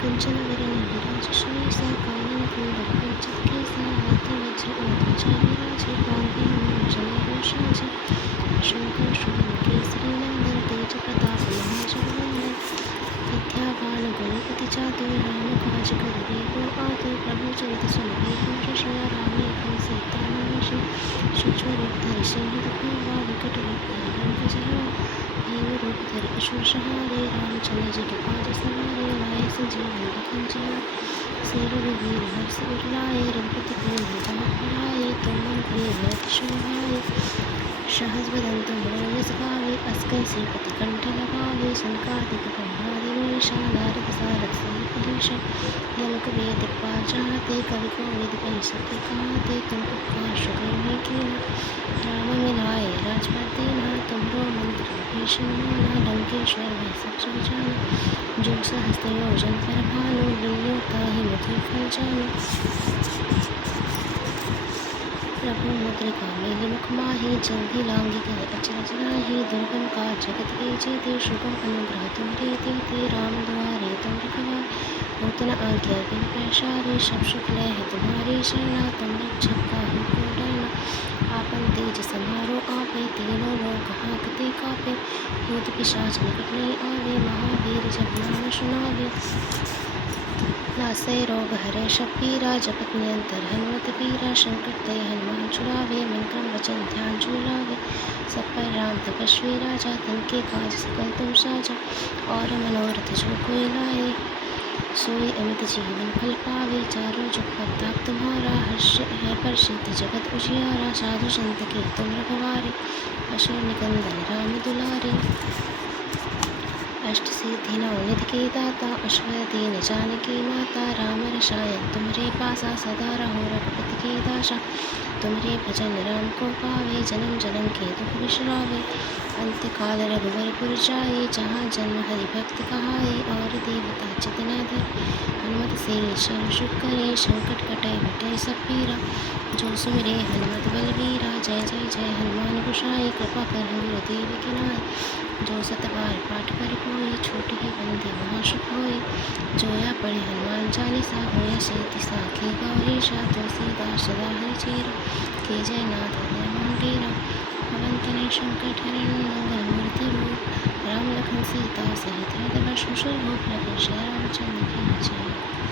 कंचन विरल विराज श्रीसा कानन कुंडलकुंचितकेसा हाथी मध्य विराजे कांति मूर्धन्यरोषाजे शंकर शोभन केसरी नंदन तेज प्रताप महाजगवंदन विद्यावान गुणपति चातुर राम काज करिबे को आतुर प्रभु चरित सुनबे को यशोदा रामे सीता नमोषि सूक्ष्म रूप धरि सिंह दिखावा विकट रूप धरि लंक जरावा भीम रूप धरि असुर संहारे रामचंद्र जी के पाद सवारे लाए संजीवन लखन जिया श्री रघुवीर हर्ष उर लाए रघुपति प्रेम जहाँ फुलाए तुम मन प्रिय शोभाए सहज बदन तुम रोयस गावे अस्कर श्रीपति कंठ लगावे संकादिक ब्रह्मादि मुनीषा नारद सारद सहित ईशा यमक वेद पाल चाहते कवि को वेद कही सके कहते तुम उपकार शुक्र में कीना राम मिलाए राजपद दीना तुमरो मंत्र भीषण माना लंकेश्वर भय सब जग जाना जो सहस्त्र योजन पर भानु लियो ताहि मधुर फल जानो प्रभु मुद्रिका मेलि मुख माहि जल्दी लांगी गए अचरज नाही दुर्गम का जगत के जेते शुभम अनुग्रह तुम्हारे देते राम द्वारे तुम रखवारे नूतन आज्ञा बिन पैसारे सब सुख लय है तुम्हारी शरणा तुम रक्षक काहू को डरना आपन तेज संहारो आपे तीनों लोग हाँकते कापे भूत पिशाच निकट नहीं आवे महावीर जब नाम सुनावे नासे रोग हरे शबीरा जपत नियंतर हनुमत वीरा संकट ते हनुमान छुड़ावे मन क्रम वचन ध्यान झूलावे सब पर राम तपस्वी राजा तिनके काज सकल तुम साजा और मनोरथ जो कोई लाए सोई अमित जीवन फल पावे चारों जुग प्रताप तुम्हारा हर्ष है प्रसिद्ध जगत उजियारा साधु संत के तुम रखवारे अशोक निकंदन राम दुलारे अष्ट सिद्धि नौ निधि के दाता अश्वती न जानकी माता राम रसायन तुम्हारे पासा सदा रहो रघुपति की दासा तुम्हारे भजन राम को पावे जन्म जन्म के दुख विश्रावे अंत काल रघुवरपुर जाए जहाँ जन्म हरि भक्त कहाए और देवता चित न धर हनुमत से शरण शुभ करे संकट कटे मिटे सब पीरा जो सुमिरे हनुमत बलवीरा जय जय जय हनुमान गोसाई कृपा कर गुरुदेव की नाय जो सतबार पाठ कर कोई छोट ही बंदी महासुख होय जोया पढ़े हनुमान चालीसा होया सेति साखी गौरीशा तुलसीदास सदा हरि चेरा के जय नाथ हनुमान डेरा पवन तनय संकट हरण मंगल मूर्ति रूप राम लखन सीता सहित हृदय बसु सुर भूप लगे श्री रामचंद्र की जय।